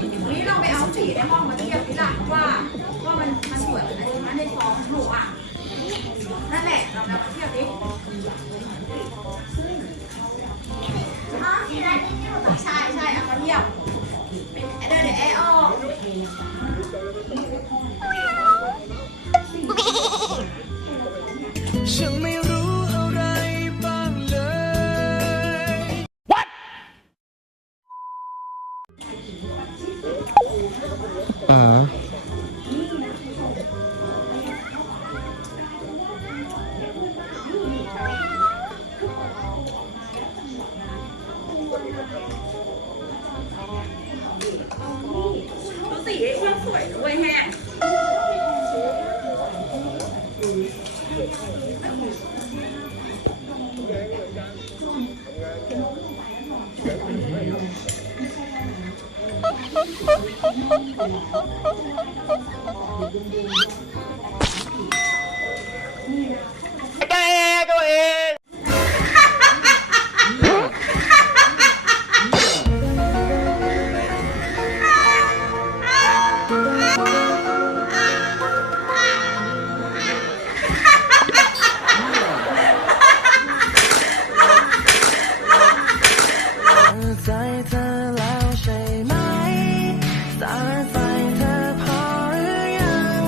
วันนี้เราไปเอาสีในห้องมาเทียบสิล่ะว่าว่ามันมันสวยเหมือนอะไรนะในซองหนูอะนั่นแหละเรามาเทียบดิอ๋อที่ร้านนี้เหรอใช่ใช่เอามาเทียบเป็นเดี๋ยวเดี๋ยวแอร์ออกฉันไม่รู้อะไรบ้างเลยอ่ ไอ้เครื่ ใจเธอแล้วใช่ไหม สายไฟเธอพอหรือยัง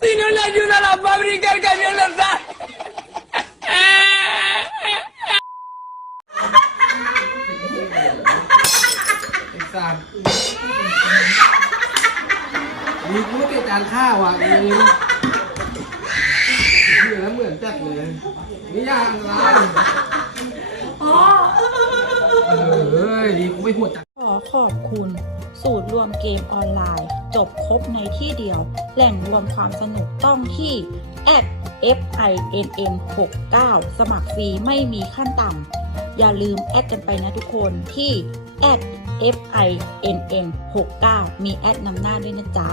Si no le ayuda a la fábrica, el camión le da. ไอ้สัตว์มีกูไม่เก็บจานข้าวอะเหมือนแล้วเหมือน จัดเลยนี่ยางไรเฮ้ยดีกูไม่หัวจัดขอขอบคุณ สูตรรวมเกมออนไลน์ จบครบในที่เดียว แหล่งรวมความสนุกต้องที่ @finn 69สมัครฟรีไม่มีขั้นต่ำอย่าลืมแอดกันไปนะทุกคนที่ @finn 69มีแอดนำหน้าด้วยนะจ๊ะ